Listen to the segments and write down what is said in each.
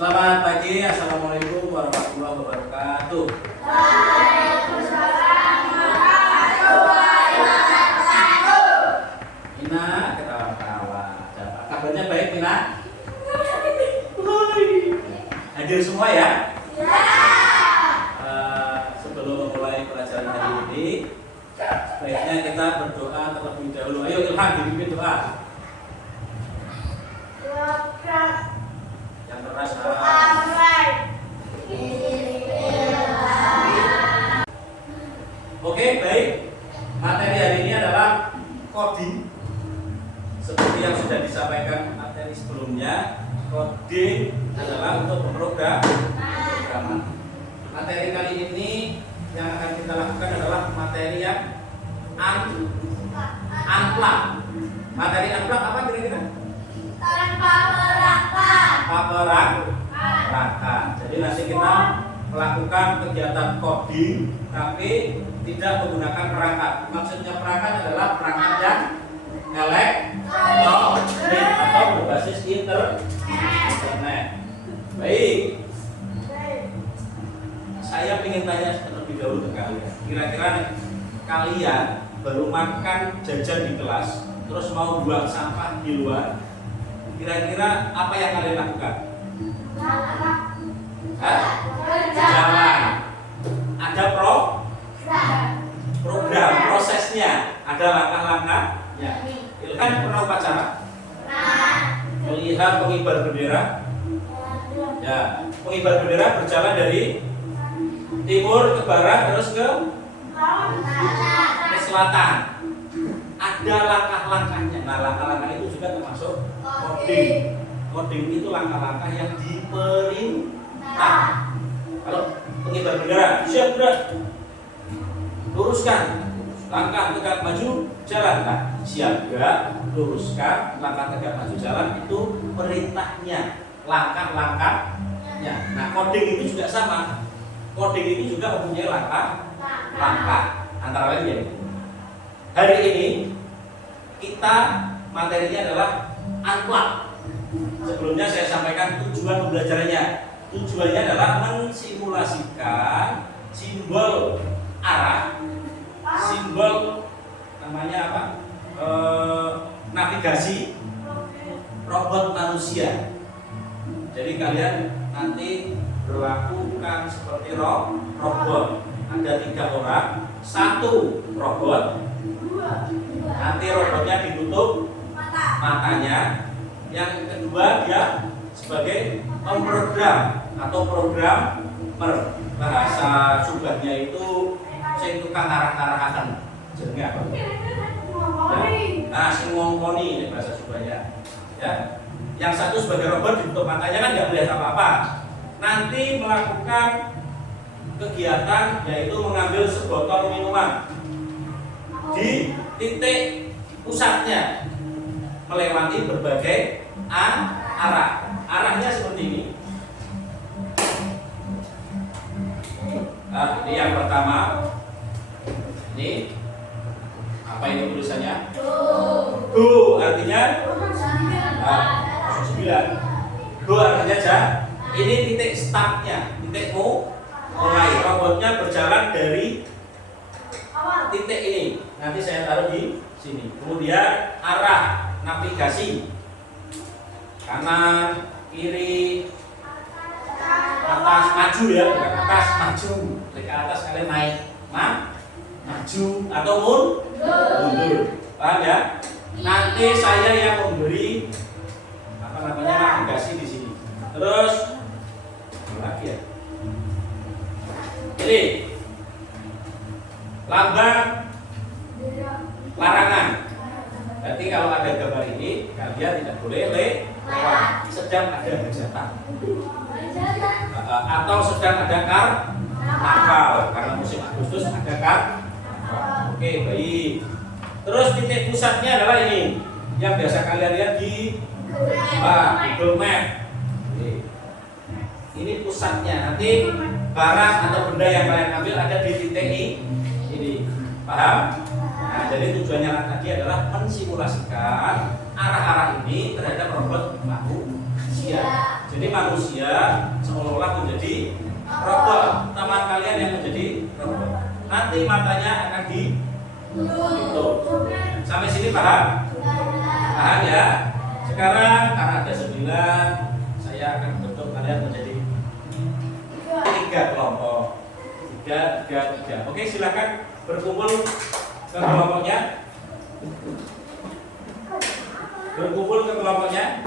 Selamat pagi, assalamualaikum warahmatullahi wabarakatuh. Waalaikumsalam warahmatullahi wabarakatuh. Ina, ketawa-ketawa. Kabarnya baik, Ina? Hadir semua ya? Ya. Sebelum memulai pelajaran hari ini, sebaiknya kita berdoa terlebih dahulu. Ayo Ilham, dipimpin doa. Yang keras. Oke, baik. Materi hari ini adalah coding. Seperti yang sudah disampaikan materi sebelumnya, coding adalah untuk pemrograman. Materi kali ini yang akan kita lakukan adalah materi yang unplug. Materi unplug apa kira-kira? Paperangkat. Jadi nanti kita melakukan kegiatan coding tapi tidak menggunakan perangkat. Maksudnya perangkat adalah perangkat yang elektronik atau berbasis internet. Baik. Saya ingin tanya terlebih dahulu ke kalian. Kira-kira kalian baru makan jajan di kelas, terus mau buang sampah di luar. Kira-kira apa yang kalian lakukan? Jalan. Ada program, prosesnya, ada langkah-langkahnya. Ilham pernah upacara? Melihat pengibar bendera? Ya, pengibar bendera berjalan dari timur ke barat terus ke selatan. Ada langkah-langkahnya. Nah, langkah-langkah itu juga termasuk coding. Coding itu langkah-langkah yang diperintah. Kalau pengibar bendera, siap gerak, luruskan, langkah tegak maju, jalan. Nah, siap gerak, luruskan, langkah tegak maju, jalan itu perintahnya, langkah-langkahnya. Nah, coding itu juga sama. Coding ini juga mempunyai langkah-langkah. Antara lain ya. Hari ini kita materinya adalah unplug. Sebelumnya saya sampaikan tujuan pembelajarannya. Tujuannya adalah mensimulasikan simbol arah, simbol namanya apa? Navigasi robot manusia. Jadi kalian nanti berlakukan seperti robot. Ada 3 orang, 1 robot. Nanti robotnya ditutup matanya. Yang kedua dia sebagai pemrogram atau programmer. Bahasa Subahnya itu sing tukang arah-arahan. Jenenge apa? Nah, sing ngongkoni bahasa Subahnya. Ya. Yang satu sebagai robot ditutup matanya kan nggak melihat apa-apa. Nanti melakukan kegiatan yaitu mengambil sebotol minuman di titik pusatnya melewati berbagai arah. Arahnya seperti ini. Nah, ini yang pertama. Ini apa ini tulisannya? Go artinya 9. Go artinya ini titik startnya, titik mulai. Robotnya berjalan dari titik ini. Nanti saya taruh di sini. Kemudian arah navigasi kanan, kiri, atas, maju ya, bukan atas, maju. Ke atas kalian naik, maju atau mundur. Paham ya? Nanti saya yang memberi navigasi di sini. Terus lagi ya. Ini lambang larangan. Berarti kalau ada gambar ini, kalian tidak boleh lewat. Sedang ada hajatan atau sedang ada karnaval, karena musim Agustus ada karnaval. Oke, baik. Terus titik pusatnya adalah ini, yang biasa kalian lihat di Google Map. Ini pusatnya. Nanti barang atau benda yang kalian ambil ada di titik ini. Paham? Nah, jadi tujuannya tadi adalah mensimulasikan arah-arah ini terhadap robot manusia. manusia. Jadi manusia seolah-olah menjadi robot. Teman kalian yang menjadi robot. Nanti matanya akan ditutup. Sampai sini paham? Paham ya? Sekarang karena ada 9, saya akan bentuk kalian menjadi 3 kelompok. 3. Oke, silakan berkumpul ke kelompoknya. Berkumpul ke kelompoknya.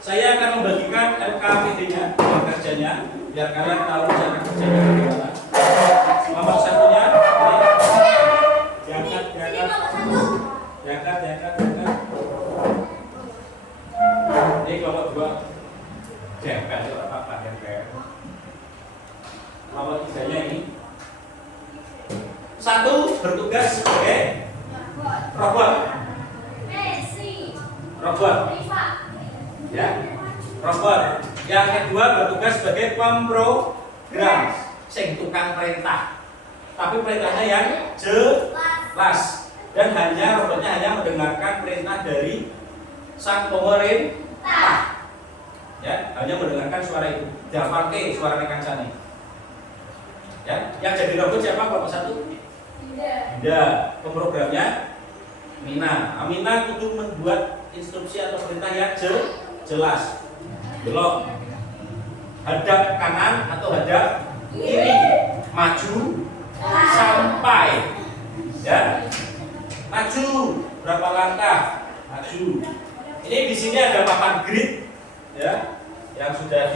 Saya akan membagikan LKPD-nya, jam kerjanya, biar kalian tahu cara kerjanya bagaimana. Kelompok satunya, diangkat. Ini kelompok 2, jempet, apa jempet. Kelompok 3-nya ini. 1 bertugas sebagai robot. Ya, robot. Yang kedua bertugas sebagai pemrogram, sing tukang perintah. Tapi perintahnya yang jelas dan robotnya hanya mendengarkan perintah dari sang pemerintah. Ya, hanya mendengarkan suara itu. Dapake suara kancane. Ya, yang jadi robot siapa? Kelompok 1? Tidak. Pemrogramnya Mina. Amina kudu membuat instruksi atau perintah yang jelas. Belok, hadap kanan atau hadap kiri, maju sampai, ya, maju berapa langkah, maju. Ini di sini ada papan grid, ya, yang sudah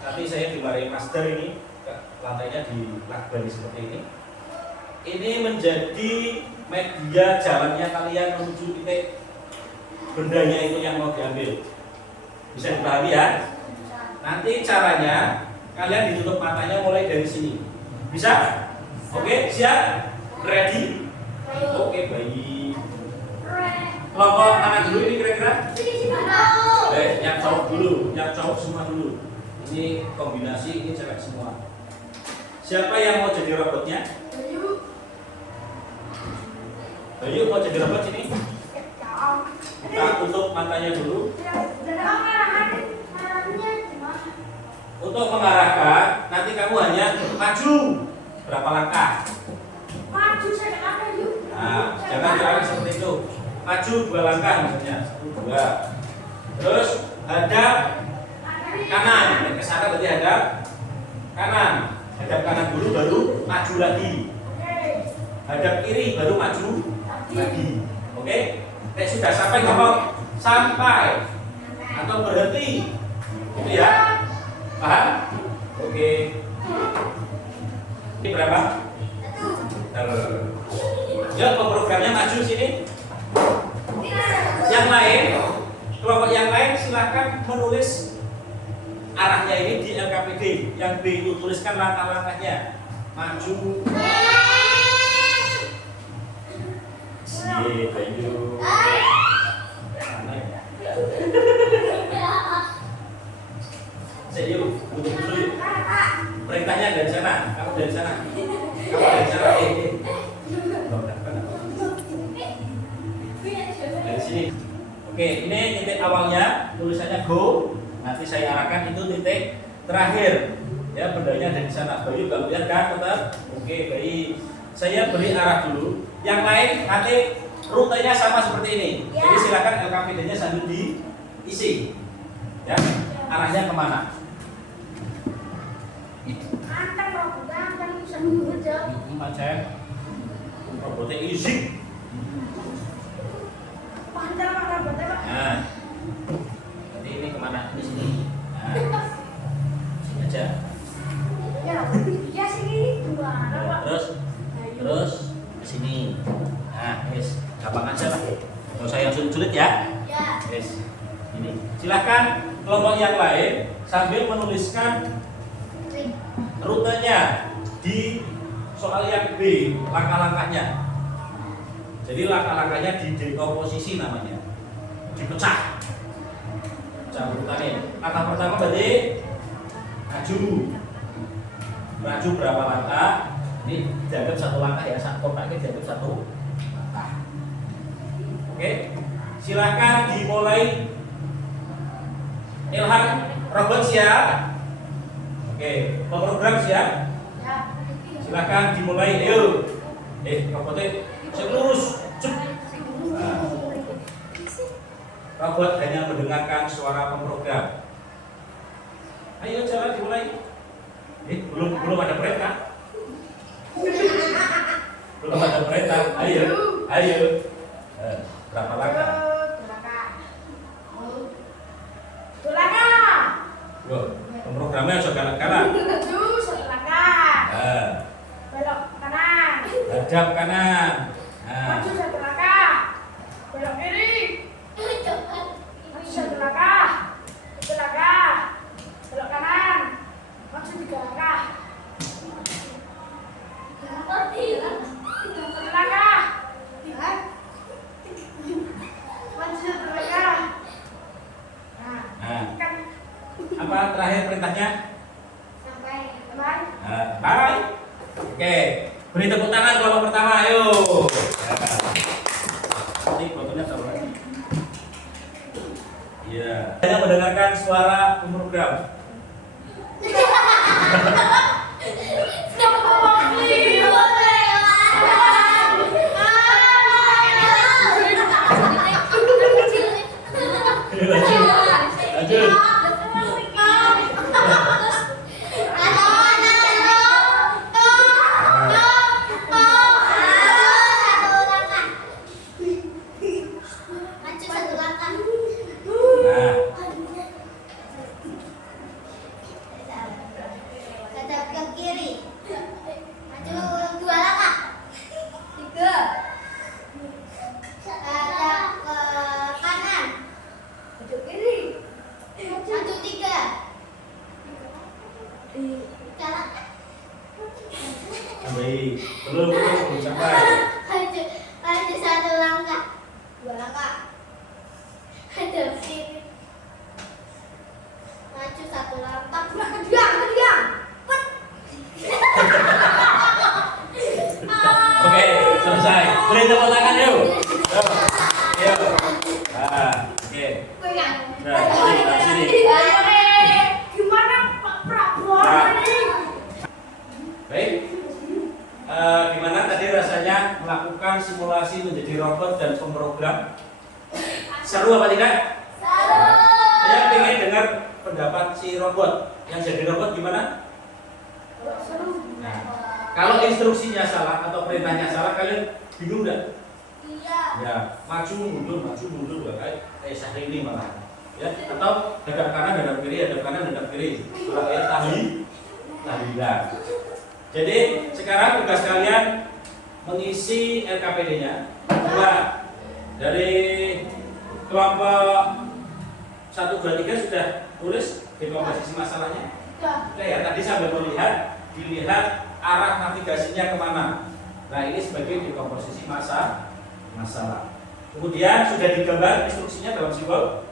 nanti saya dimarahi master ini, lantainya dilakbani seperti ini. Ini menjadi media jalannya kalian menuju titik bendanya itu yang mau diambil. Bisa dipahami ya? Nanti caranya kalian ditutup matanya mulai dari sini. Bisa? Oke, siap? Ready? Oke, baik. Kelompok mana dulu ini kira-kira? Yang cowok dulu, yang cowok semua dulu. Ini kombinasi, ini cewek semua. Siapa yang mau jadi robotnya? Bayu mau jadi robot sini? Kita tutup matanya dulu. Untuk mengarahkan, nanti kamu hanya maju berapa langkah? Nah, jangan diarahkan seperti itu. Maju 2 langkah maksudnya, 1, 2. Terus hadap kanan, dan ke sana berarti hadap kanan. Hadap kanan dulu baru maju lagi. Hadap kiri baru maju lagi. Oke? Sudah sampai ngomong sampai atau berhenti. Gitu ya? Paham? Oke. Ini berapa? Ya, pemrogramnya maju sini. Yang lain, kelompok yang lain silahkan menulis arahnya ini di LKPD. Yang B itu tuliskan langkah-langkahnya. Maju. Bayu. Yuk, duduk dulu yuk. Perintahnya dari sana, kamu dari sana. Kamu dari sana. Dari sini. Oke, ini titik awalnya, tulisannya go. Nanti saya arahkan itu titik terakhir. Ya, bendanya ada di sana. Bayu nggak lihat kan, tetap? Oke, baik. Saya beri arah dulu. Yang lain nanti rutenya sama seperti ini. Jadi silakan LKPD-nya sambil diisi. Ya, arahnya kemana? Macam robotnya easy. Nah, jadi ini kemana? Di sini. Nah, sini aja. Terus ke sini. Nah, gampang aja lah. Kalau saya yang sulit-sulit ya. Ini. Silakan kelompok yang lain sambil menuliskan rutenya di soal yang B, langkah-langkahnya. Jadi langkah-langkahnya didekomposisi namanya, dipecah. Pecah urutannya. Langkah pertama berarti maju berapa langkah? Ini dianggap 1 langkah ya, kotaknya dianggap 1 langkah. Oke, silakan dimulai Ilham, robot siap? Oke, pemrogram siap? Silakan dimulai, ayo. Robotnya lurus. Nah, robot hanya mendengarkan suara pemrogram. Ayo jalan dimulai. Belum ada perintah. Belum ada perintah. Ayo. Berapa langkah? Loh, pemrogramnya juga galak-galak. Belok kanan. Hadap kanan. Maju 1 langkah. Belok kiri. Maju 1 langkah. 1 langkah. Belok kanan. Maju 3 langkah. 1 langkah. Maju 1 langkah. Nah, apa terakhir perintahnya? Sampai. Bye. Oke, beri tepuk tangan kelompok pertama, ayo. Ini fotonya taruh lagi. Iya. Hanya mendengarkan suara pemrogram. Lanjut. Baik, belum sampai. Maju 1 langkah. 2 langkah. Hadap kiri. Maju 1 langkah. Diam. Oke, selesai. Beri tepuk tangan yuk. Yuk. Oke. Nah, sini. Gimana Pak Prabowo ini? Baik. Gimana tadi rasanya melakukan simulasi menjadi robot dan pemrogram? Seru apa tidak? Seru. Saya ingin dengar pendapat si robot. Yang jadi robot gimana? Seru. Nah, kalau instruksinya salah atau perintahnya salah, kalian bingung nggak? Iya. Ya, maju mundur kayak Syahrini malah. Ya, atau hadap kanan, hadap kiri. Kalau kayak tahlilan. Jadi sekarang tugas kalian mengisi LKPD-nya. Coba dari kelompok 1, 2, 3 sudah tulis dekomposisi masalahnya. Sudah ya, tadi sambil dilihat arah navigasinya kemana. Nah, ini sebagai dekomposisi masalah. Kemudian sudah digambar instruksinya dalam simbol.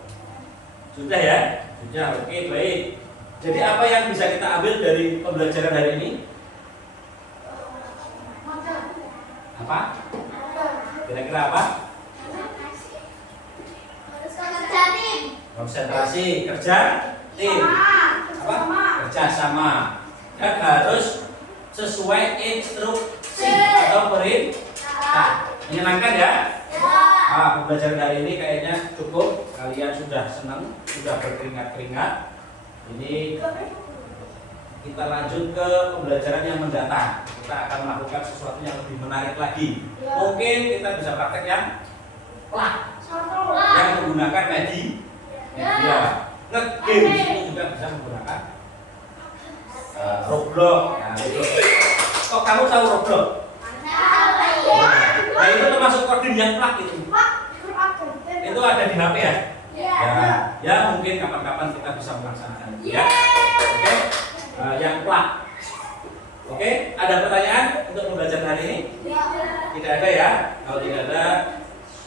Sudah ya? Sudah, oke, baik. Jadi apa yang bisa kita ambil dari pembelajaran hari ini? Apa? Kira-kira apa? Konsentrasi, kerja tim. Apa? Kerja sama. Dan harus sesuai instruksi atau perintah. Menyenangkan ya? Pembelajaran hari ini kayaknya cukup. Kalian sudah senang, sudah berkeringat-keringat. Ini kita lanjut ke pembelajaran yang mendatang. Kita akan melakukan sesuatu yang lebih menarik lagi. Mungkin kita bisa praktek yang plak, yang menggunakan media. Nge-game itu juga bisa menggunakan Roblox. Kok kamu tahu Roblox? Nah, itu termasuk kode yang plak itu. Itu ada di HP ya? Ya mungkin kapan-kapan kita bisa melaksanakan itu ya. Oke. Yang plak. Oke, ada pertanyaan untuk pembelajaran hari ini? Tidak ada ya? Kalau tidak ada,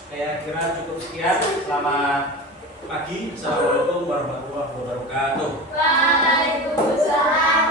saya kira cukup sekian. Selamat pagi. Assalamualaikum warahmatullahi wabarakatuh. Waalaikumsalam.